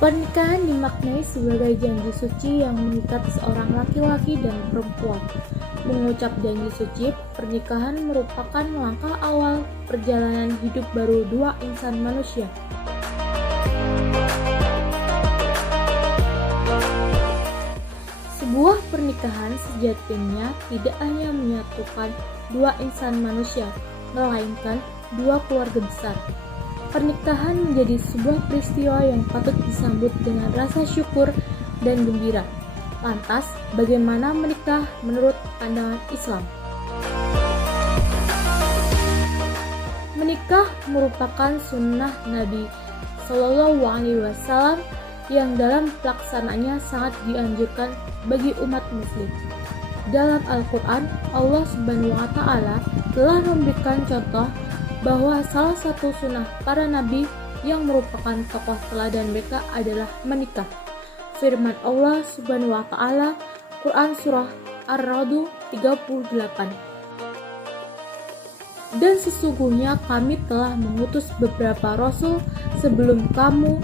Pernikahan dimaknai sebagai janji suci yang mengikat seorang laki-laki dan perempuan. Mengucap janji suci, pernikahan merupakan langkah awal perjalanan hidup baru dua insan manusia. Sebuah pernikahan sejatinya tidak hanya menyatukan dua insan manusia, melainkan dua keluarga besar. Pernikahan menjadi sebuah peristiwa yang patut disambut dengan rasa syukur dan gembira. Lantas, bagaimana menikah menurut pandangan Islam? Menikah merupakan sunnah Nabi Shallallahu Alaihi Wasallam yang dalam pelaksanaannya sangat dianjurkan bagi umat Muslim. Dalam Al-Quran, Allah Subhanahu Wa Taala telah memberikan contoh bahwa salah satu sunnah para nabi yang merupakan tokoh teladan mereka adalah menikah. Firman Allah Subhanahu wa Ta'ala, Quran Surah Ar-Ra'd 38. Dan sesungguhnya kami telah mengutus beberapa rasul sebelum kamu,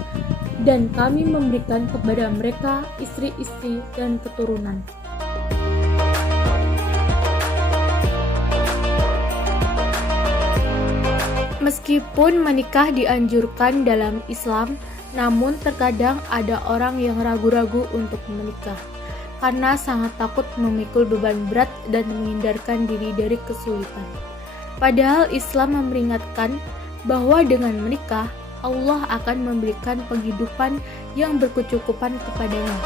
dan kami memberikan kepada mereka istri-istri dan keturunan. Meskipun menikah dianjurkan dalam Islam, namun terkadang ada orang yang ragu-ragu untuk menikah karena sangat takut memikul beban berat dan menghindarkan diri dari kesulitan. Padahal Islam memperingatkan bahwa dengan menikah, Allah akan memberikan penghidupan yang berkecukupan kepadanya.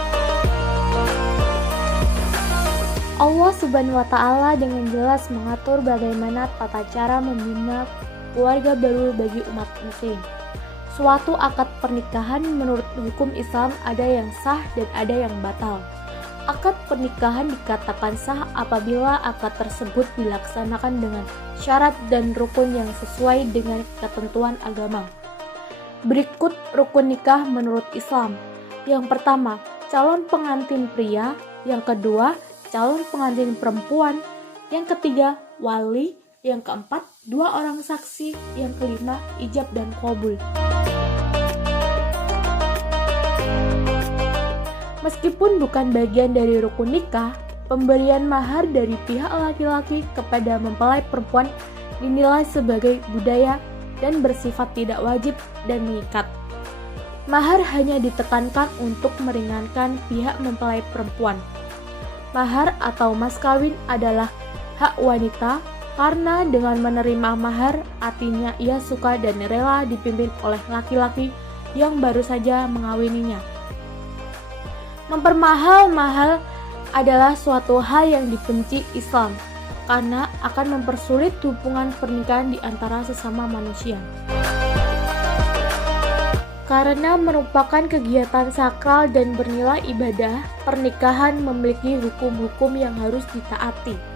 Allah Subhanahu wa Ta'ala dengan jelas mengatur bagaimana tata cara membina keluarga baru bagi umat muslim. Suatu akad pernikahan menurut hukum Islam ada yang sah dan ada yang batal. Akad pernikahan dikatakan sah apabila akad tersebut dilaksanakan dengan syarat dan rukun yang sesuai dengan ketentuan agama. Berikut rukun nikah menurut Islam. Yang pertama, calon pengantin pria. Yang kedua, calon pengantin perempuan. Yang ketiga, wali. Yang keempat, dua orang saksi. Yang kelima, ijab dan qabul. Meskipun bukan bagian dari rukun nikah, pemberian mahar dari pihak laki-laki kepada mempelai perempuan dinilai sebagai budaya dan bersifat tidak wajib dan mengikat. Mahar hanya ditekankan untuk meringankan pihak mempelai perempuan. Mahar atau mas kawin adalah hak wanita, karena dengan menerima mahar, artinya ia suka dan rela dipimpin oleh laki-laki yang baru saja mengawininya. Mempermahal mahar adalah suatu hal yang dibenci Islam, karena akan mempersulit hubungan pernikahan di antara sesama manusia. Karena merupakan kegiatan sakral dan bernilai ibadah, pernikahan memiliki hukum-hukum yang harus ditaati.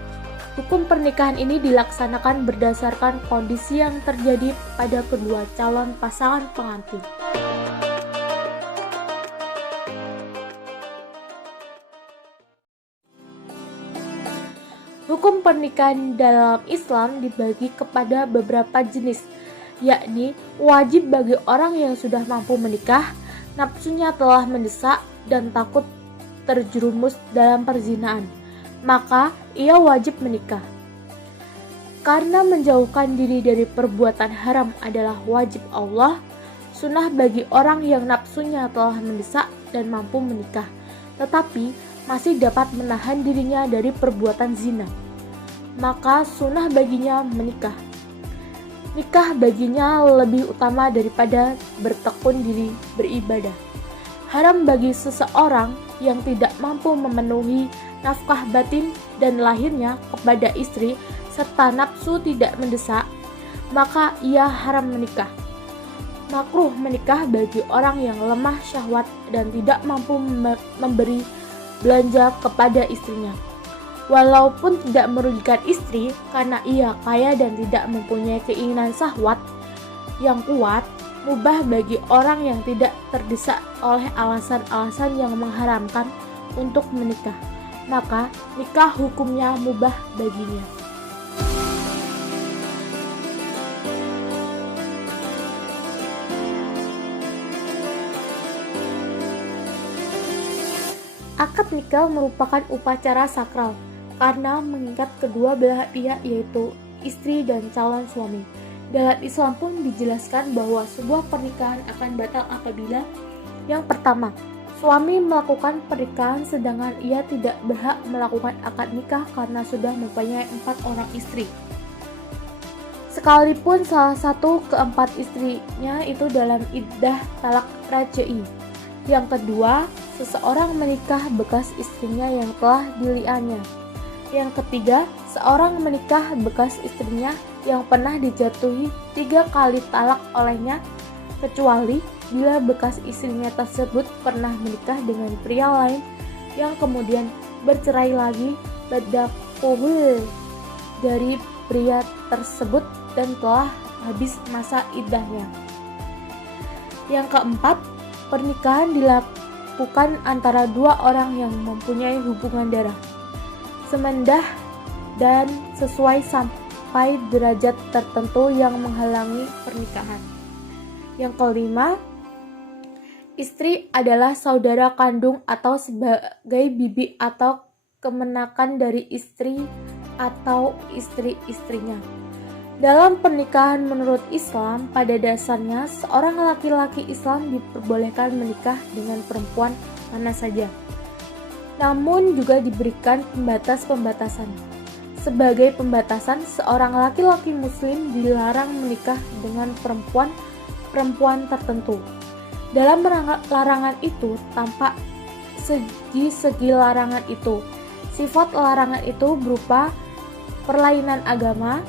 Hukum pernikahan ini dilaksanakan berdasarkan kondisi yang terjadi pada kedua calon pasangan pengantin. Hukum pernikahan dalam Islam dibagi kepada beberapa jenis, yakni wajib bagi orang yang sudah mampu menikah, nafsunya telah mendesak, dan takut terjerumus dalam perzinaan, maka ia wajib menikah. Karena menjauhkan diri dari perbuatan haram adalah wajib Allah, sunnah bagi orang yang nafsunya telah mendesak dan mampu menikah, tetapi masih dapat menahan dirinya dari perbuatan zina, maka sunnah baginya menikah. Nikah baginya lebih utama daripada bertekun diri beribadah. Haram bagi seseorang yang tidak mampu memenuhi nafkah batin dan lahirnya kepada istri serta nafsu tidak mendesak, maka ia haram menikah. Makruh menikah bagi orang yang lemah syahwat dan tidak mampu memberi belanja kepada istrinya. Walaupun tidak merugikan istri karena ia kaya dan tidak mempunyai keinginan syahwat yang kuat, mubah bagi orang yang tidak terdesak oleh alasan-alasan yang mengharamkan untuk menikah, maka nikah hukumnya mubah baginya. Akad nikah merupakan upacara sakral karena mengikat kedua belah pihak, yaitu istri dan calon suami. Dalam Islam pun dijelaskan bahwa sebuah pernikahan akan batal apabila yang pertama, suami melakukan pernikahan sedangkan ia tidak berhak melakukan akad nikah karena sudah mempunyai 4 orang istri. Sekalipun salah satu keempat istrinya itu dalam iddah talak raj'i. Yang kedua, seseorang menikah bekas istrinya yang telah diliannya. Yang ketiga, seorang menikah bekas istrinya yang pernah dijatuhi 3 kali talak olehnya, kecuali bila bekas istrinya tersebut pernah menikah dengan pria lain yang kemudian bercerai lagi pada kuhul dari pria tersebut dan telah habis masa iddahnya. Yang keempat, pernikahan dilakukan antara 2 orang yang mempunyai hubungan darah, semendah dan sesuai sampai derajat tertentu yang menghalangi pernikahan. Yang kelima, istri adalah saudara kandung atau sebagai bibi atau kemenakan dari istri atau istri-istrinya. Dalam pernikahan menurut Islam, pada dasarnya seorang laki-laki Islam diperbolehkan menikah dengan perempuan mana saja. Namun juga diberikan pembatas-pembatasan. Sebagai pembatasan, seorang laki-laki muslim dilarang menikah dengan perempuan tertentu. Dalam larangan itu tampak segi-segi larangan itu. Sifat larangan itu berupa perlainan agama,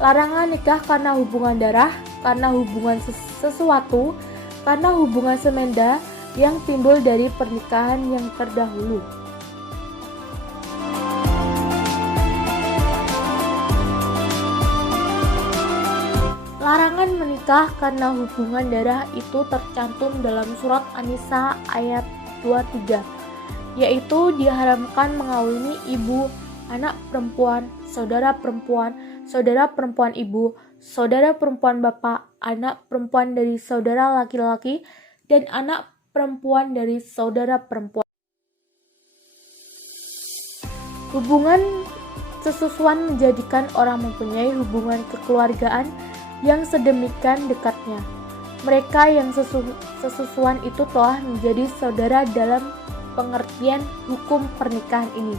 larangan nikah karena hubungan darah, karena hubungan sesuatu, karena hubungan semenda yang timbul dari pernikahan yang terdahulu. Larangan menikah karena hubungan darah itu tercantum dalam surat An-Nisa ayat 23, yaitu diharamkan mengawini ibu, anak perempuan, saudara perempuan ibu, saudara perempuan bapak, anak perempuan dari saudara laki-laki, dan anak perempuan dari saudara perempuan. Hubungan sesusuan menjadikan orang mempunyai hubungan kekeluargaan yang sedemikian dekatnya. Mereka yang sesusuan itu telah menjadi saudara dalam pengertian hukum pernikahan ini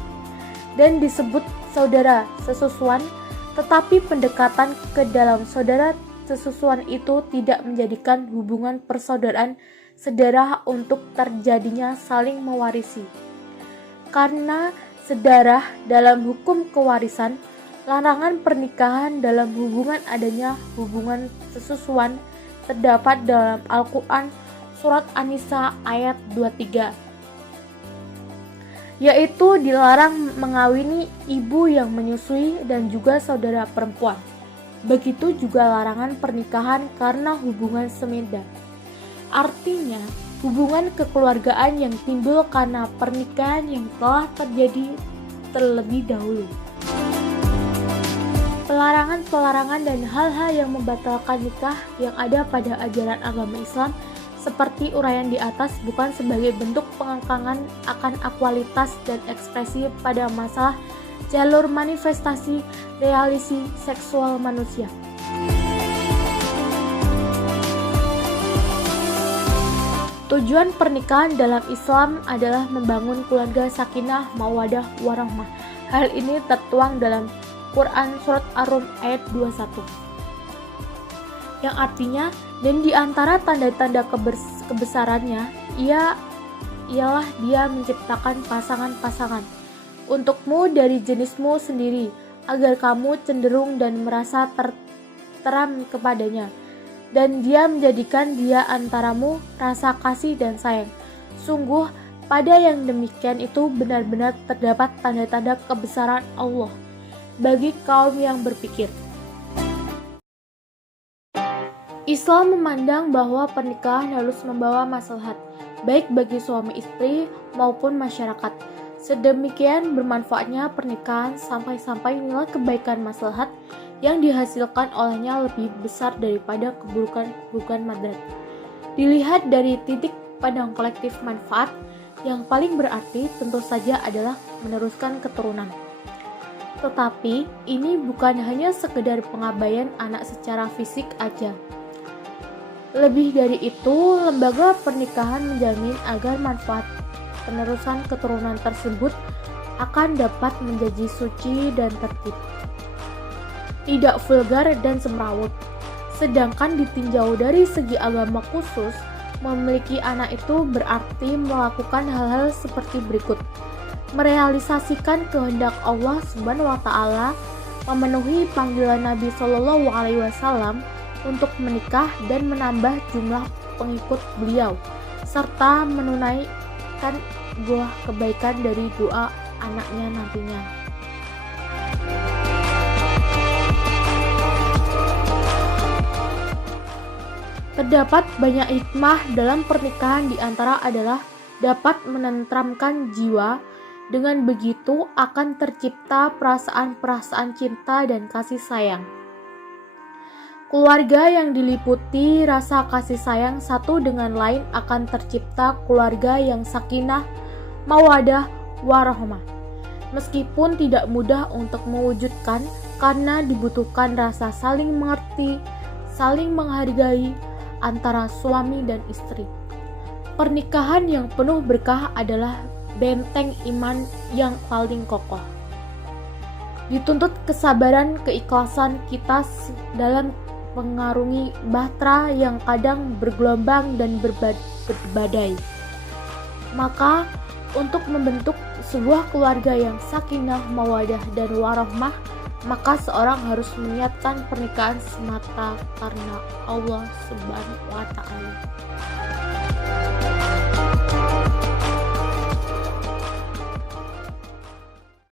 dan disebut saudara sesusuan, tetapi pendekatan ke dalam saudara sesusuan itu tidak menjadikan hubungan persaudaraan sedarah untuk terjadinya saling mewarisi. Karena sedarah dalam hukum kewarisan, larangan pernikahan dalam hubungan adanya hubungan sesusuan terdapat dalam Al-Quran surat An-Nisa ayat 23, yaitu dilarang mengawini ibu yang menyusui dan juga saudara perempuan. Begitu juga larangan pernikahan karena hubungan semenda. Artinya, hubungan kekeluargaan yang timbul karena pernikahan yang telah terjadi terlebih dahulu. Pelarangan-pelarangan dan hal-hal yang membatalkan nikah yang ada pada ajaran agama Islam seperti uraian di atas bukan sebagai bentuk pengangkangan akan akualitas dan ekspresi pada masalah jalur manifestasi realisi seksual manusia. Tujuan pernikahan dalam Islam adalah membangun keluarga sakinah, mawaddah, warahmah. Hal ini tertuang dalam Quran surat Ar-Rum ayat 21. Yang artinya, dan di antara tanda-tanda kebesarannya, ialah dia menciptakan pasangan-pasangan untukmu dari jenismu sendiri, agar kamu cenderung dan merasa terteram kepadanya. Dan dia menjadikan dia antaramu rasa kasih dan sayang. Sungguh, pada yang demikian itu benar-benar terdapat tanda-tanda kebesaran Allah bagi kaum yang berpikir. Islam memandang bahwa pernikahan harus membawa maslahat, baik bagi suami istri maupun masyarakat. Sedemikian bermanfaatnya pernikahan sampai-sampai nilai kebaikan maslahat yang dihasilkan olehnya lebih besar daripada keburukan-keburukan madarat. Dilihat dari titik pandang kolektif manfaat, Yang paling berarti tentu saja adalah meneruskan keturunan. Tetapi ini bukan hanya sekedar pengabaian anak secara fisik aja. Lebih dari itu, lembaga pernikahan menjamin agar manfaat penerusan keturunan tersebut akan dapat menjadi suci dan tertib, tidak vulgar dan semrawut. Sedangkan ditinjau dari segi agama khusus, memiliki anak itu berarti melakukan hal-hal seperti berikut: merealisasikan kehendak Allah Subhanahu wa taala, memenuhi panggilan Nabi Shallallahu alaihi wasallam untuk menikah dan menambah jumlah pengikut beliau, serta menunaikan buah kebaikan dari doa anaknya nantinya. Terdapat banyak hikmah dalam pernikahan, di antara adalah dapat menenteramkan jiwa. Dengan begitu akan tercipta perasaan-perasaan cinta dan kasih sayang. Keluarga yang diliputi rasa kasih sayang satu dengan lain akan tercipta keluarga yang sakinah, mawadah, warahmah. Meskipun tidak mudah untuk mewujudkan karena dibutuhkan rasa saling mengerti, saling menghargai antara suami dan istri. Pernikahan yang penuh berkah adalah benteng iman yang paling kokoh. Dituntut kesabaran, keikhlasan kita dalam mengarungi bahtera yang kadang bergelombang dan berbadai. Maka untuk membentuk sebuah keluarga yang sakinah, mawadah, dan warahmah, maka seorang harus meniatkan pernikahan semata karena Allah Subhanahu wa taala.